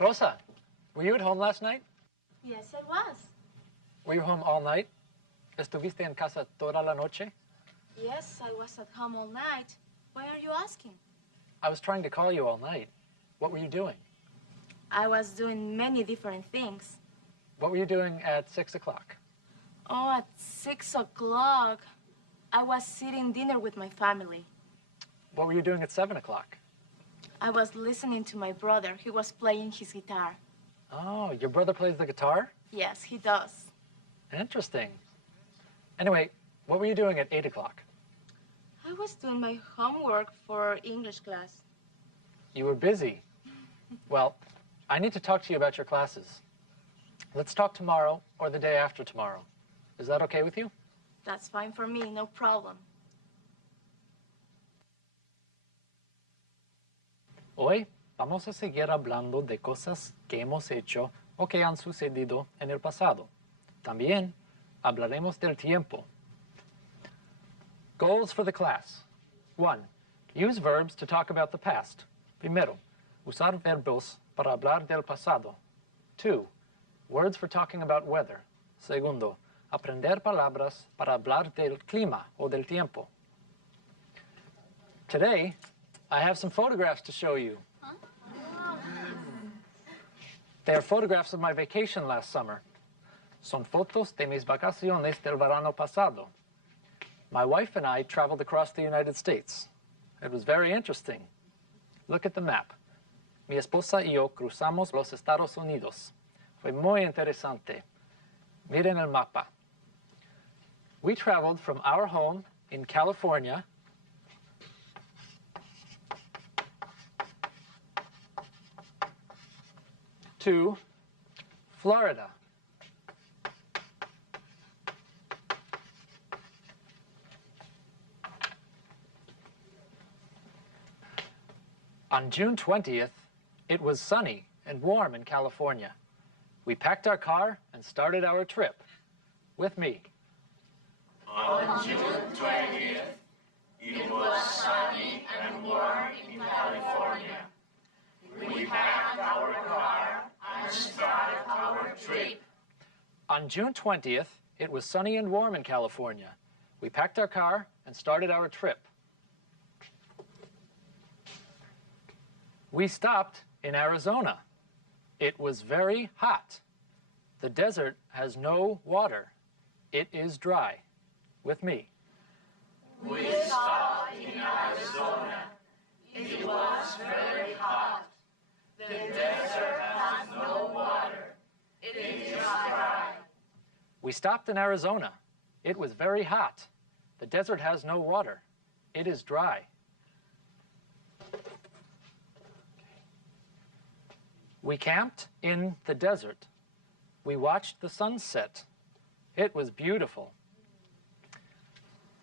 Rosa, were you at home last night? Yes, I was. Were you home all night? ¿Estuviste en casa toda la noche? Yes, I was at home all night. Why are you asking? I was trying to call you all night. What were you doing? I was doing many different things. What were you doing at 6 o'clock? Oh, at 6 o'clock, I was eating dinner with my family. What were you doing at 7 o'clock? I was listening to my brother. He was playing his guitar. Oh, your brother plays the guitar? Yes, he does. Interesting. Anyway, what were you doing at 8 o'clock? I was doing my homework for English class. You were busy. Well, I need to talk to you about your classes. Let's talk tomorrow or the day after tomorrow. Is that okay with you? That's fine for me, no problem. Hoy vamos a seguir hablando de cosas que hemos hecho o que han sucedido en el pasado. También hablaremos del tiempo. Goals for the class. 1. Use verbs to talk about the past. Primero, usar verbos para hablar del pasado. 2. Words for talking about weather. Segundo, aprender palabras para hablar del clima o del tiempo. Today, I have some photographs to show you. They are photographs of my vacation last summer. Son fotos de mis vacaciones del verano pasado. My wife and I traveled across the United States. It was very interesting. Look at the map. Mi esposa y yo cruzamos los Estados Unidos. Fue muy interesante. Miren el mapa. We traveled from our home in California to Florida. On June 20th, it was sunny and warm in California. We packed our car and started our trip. With me. On June 20th, it was sunny and warm in California. We packed our car and started our trip. On June 20th, it was sunny and warm in California. We packed our car and started our trip. We stopped in Arizona. It was very hot. The desert has no water. It is dry. With me. We stopped in Arizona. It was very hot. The desert has no water. It is dry. We stopped in Arizona. It was very hot. The desert has no water. It is dry. We camped in the desert. We watched the sunset. It was beautiful.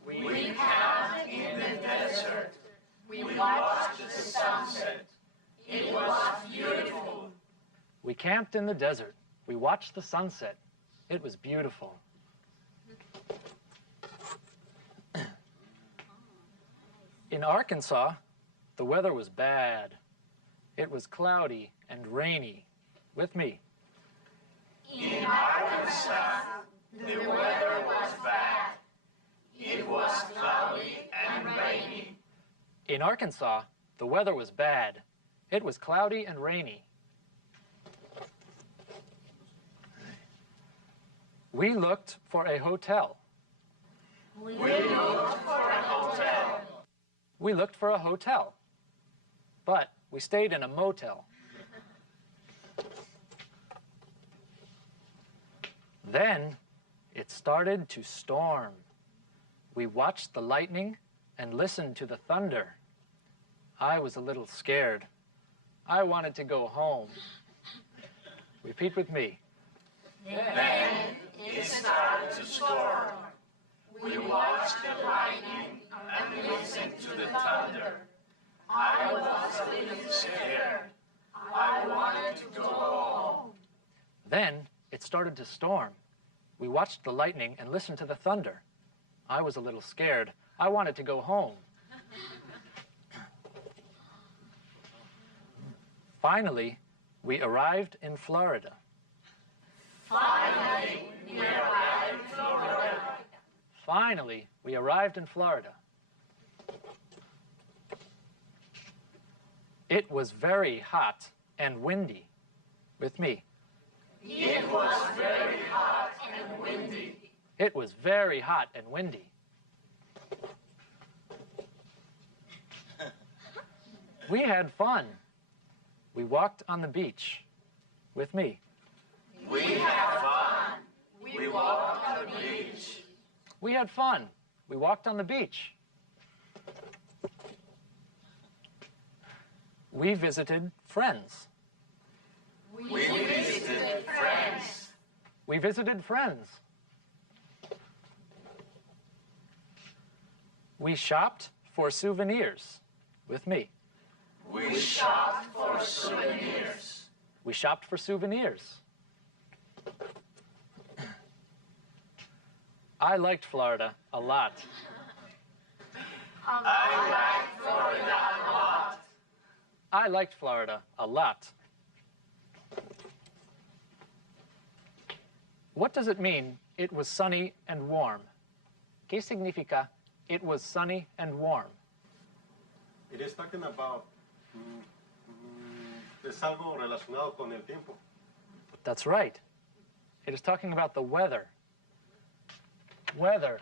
We camped in the desert. We watched the sunset. It was beautiful. We camped in the desert. We watched the sunset. It was beautiful. In Arkansas, the weather was bad. It was cloudy and rainy. With me. In Arkansas, the weather was bad. It was cloudy and rainy. In Arkansas, the weather was bad. It was cloudy and rainy. We looked for a hotel. We looked for a hotel. We looked for a hotel. But we stayed in a motel. Then it started to storm. We watched the lightning and listened to the thunder. I was a little scared. I wanted to go home. Repeat with me. Then it started to storm. We watched the lightning and listened to the thunder. I was a little scared. I wanted to go home. Then it started to storm. We watched the lightning and listened to the thunder. I was a little scared. I wanted to go home. Finally, We arrived in Florida. Finally, we arrived in Florida. Finally, we arrived in Florida. It was very hot and windy. With me. It was very hot and windy. It was very hot and windy. We had fun. We walked on the beach. With me. We had fun. We walked on the beach. We had fun. We walked on the beach. We visited friends. We visited friends. We visited friends. We shopped for souvenirs. With me. We shopped for souvenirs. We shopped for souvenirs. I liked Florida a lot. I liked Florida a lot. I liked Florida a lot. What does it mean, it was sunny and warm? ¿Qué significa, it was sunny and warm? It is talking about, es algo relacionado con el tiempo. That's right. It is talking about the weather. Weather.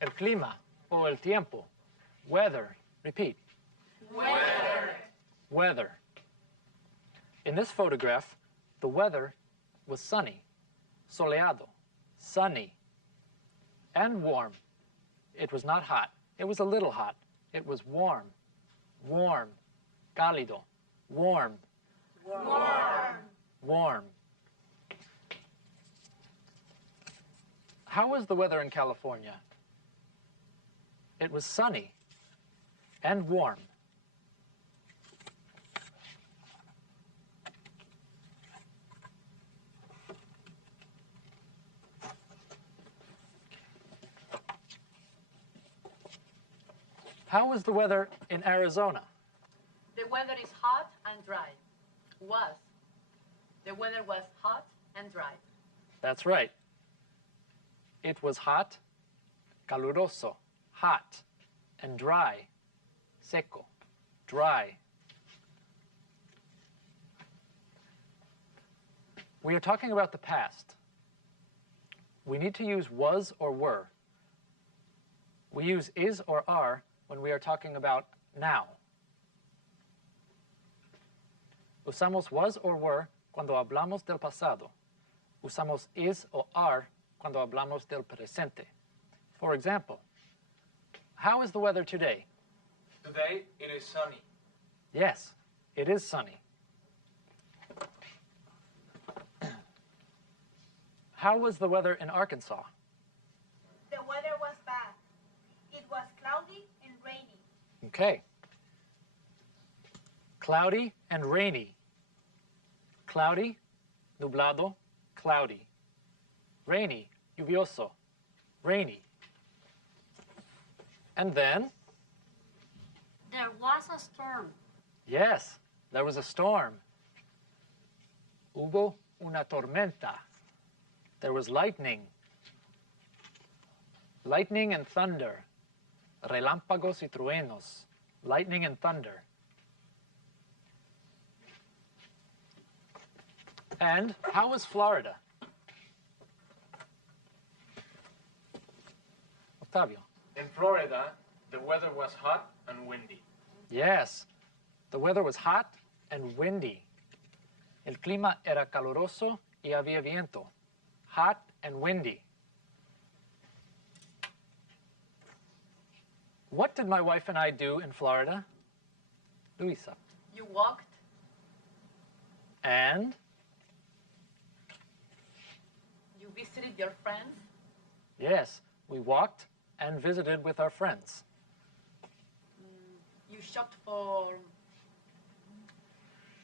El clima o el tiempo. Weather. Repeat. Weather. Weather. In this photograph, the weather was sunny, soleado, sunny, and warm. It was not hot. It was a little hot. It was warm, warm, cálido, warm, Warm. warm. How was the weather in California? It was sunny and warm. How was the weather in Arizona? The weather is hot and dry. Was. The weather was hot and dry. That's right. It was hot, caluroso, hot, and dry, seco, dry. We are talking about the past. We need to use was or were. We use is or are when we are talking about now. Usamos was or were cuando hablamos del pasado. Usamos is o are cuando hablamos del presente. For example, how is the weather today? Today it is sunny. Yes, it is sunny. How was the weather in Arkansas? The weather was bad. It was cloudy and rainy. Okay. Cloudy and rainy. Cloudy, nublado, cloudy. Rainy, lluvioso, rainy. And then, There was a storm. yes, there was a storm. Hubo una tormenta. There was lightning. Lightning and thunder. Relámpagos y truenos. Lightning and thunder. And how was Florida? Octavio. In Florida, the weather was hot and windy. Yes, the weather was hot and windy. El clima era caluroso y había viento. Hot and windy. What did my wife and I do in Florida? Luisa. You walked. And You visited your friends. yes, we walked and visited with our friends. You shopped for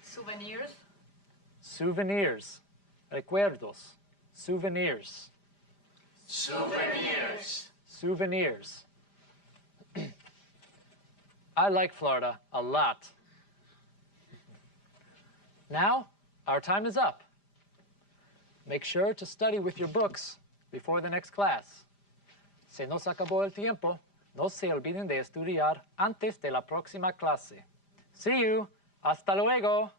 souvenirs. Souvenirs. Recuerdos. Souvenirs. Souvenirs. Souvenirs. I like Florida a lot. Now, our time is up. Make sure to study with your books before the next class. Se nos acabó el tiempo, no se olviden de estudiar antes de la próxima clase. See you. Hasta luego.